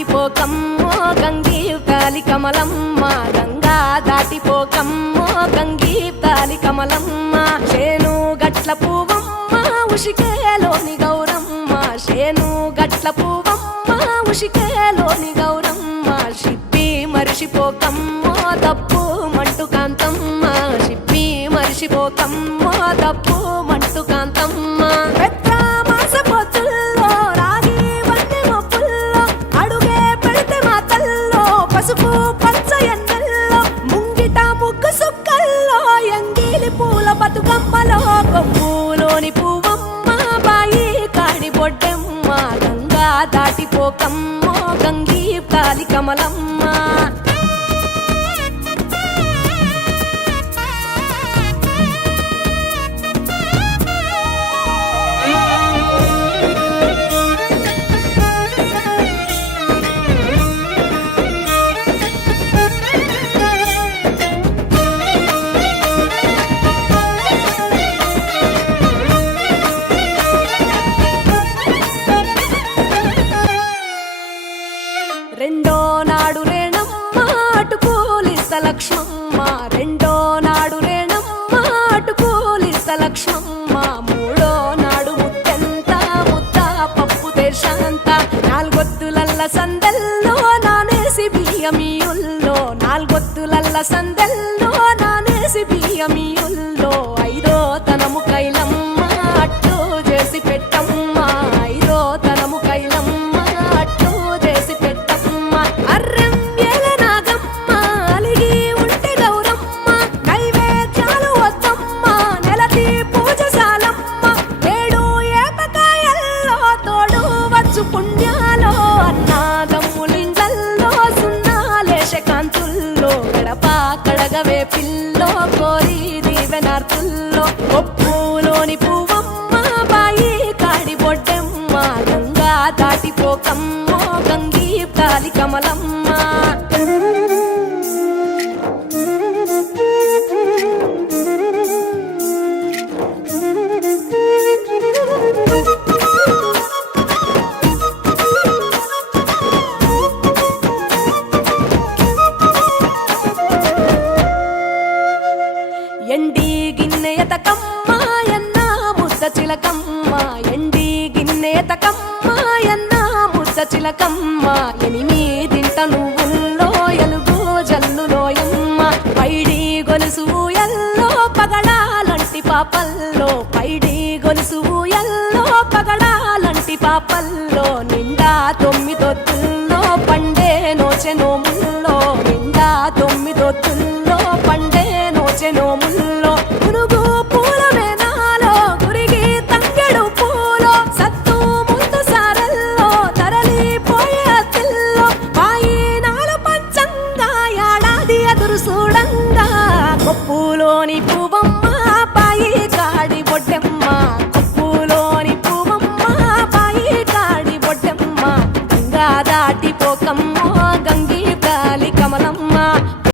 దాటిపోకమ్మో గంగీతాలి కమలమ్మ గంగా దాటిపోకమ్మో గంగీతాలి కమలమ్మ శేను గట్ల పువ్వమ్మ ఉషికేలోని గౌరమ్మ శేను గట్ల పువ్వమ్మ ఉషికేలోని గౌరమ్మ షిప్పి మరిషిపోకమ్మో తప్పు మంటు కాంతమ్మ షిప్పి మరిషిపోకమ్మో తప్పు మంటు కాంతమ్మ పసుపు పచ్చ ఎన్నెల్లో ముంగిట ముగ్గు సుక్కల్లో ఎంగిలి పూల బతుకమ్మలో కొమ్ములోని పువ్వమ్మ బాయి కాడి బొడ్డెమ్మ గంగా దాటిపోకమ్మో గంగీతాలి కమలమ్మ రెండో నాడు రేణమ్మ అటుకూలిస్త లక్ష్మమ్మ రెండో నాడు రేణమ్మ అటుకూలిస్త లక్ష్మమ్మ మూడో నాడు ముత్తెంత ముద్ద పప్పు దేశంత నాలుగొత్తులల్ల సందెల్లో నానేసి బియ్యమియుల్లో నాలుగొత్తులల్ల సందెల్లో నానేసి బియ్యమియుల్లో ఐదో తనము కైలమ్మ అట్టు చేసి పెట్టమ్మ ఐదో తనము కైలమ్మ పుణ్యాలో అన్నాదమ్ములింగల్లో సున్నాలేశ కాంతుల్లో గడప కడగవే పిల్లో కోరి దీవెనార్తుల్లో ఒప్పులోని పువ్వమ్మ బాయి కాడి బొడ్డెమ్మ గంగా దాటిపోకమ్మో గంగీతాలి కమలమ్మ ఎండి గిన్నెయతకమ్మ ఎన్న ముద్ద చిలకమ్మ ఎండి గిన్నెయతకమ్మ ఎన్న ముద్ద చిలకమ్మ ఎనిమిదింట నువ్వుల్లో ఎలుగు జల్లులోయమ్మ పైడి గొలుసు ఎల్లో పగడాలంటి పాపల్లో పైడి గొలుసు ఎల్లో పగడాలంటి పాపల్లో నిండా తొమ్మిదొత్తుల్లో పండే నోచె నోముల్లో నిండా తొమ్మిదొత్తుల్లో పండే నోచె నోముల్లో పునుగు పూల మేనాలో గురిగి తంగెడు పూలో సత్తు ముందు సారల్లో తరలిపోయే అతిల్లో పాయినాలు పంచంగా ఏడాది ఎదురు చూడంగా కొప్పులోని పువ్వమ్మ పాయి కాడి బొడ్డెమ్మ కొప్పులోని పువ్వమ్మ పాయి కాడి బొడ్డెమ్మ గంగా దాటిపోకమ్మో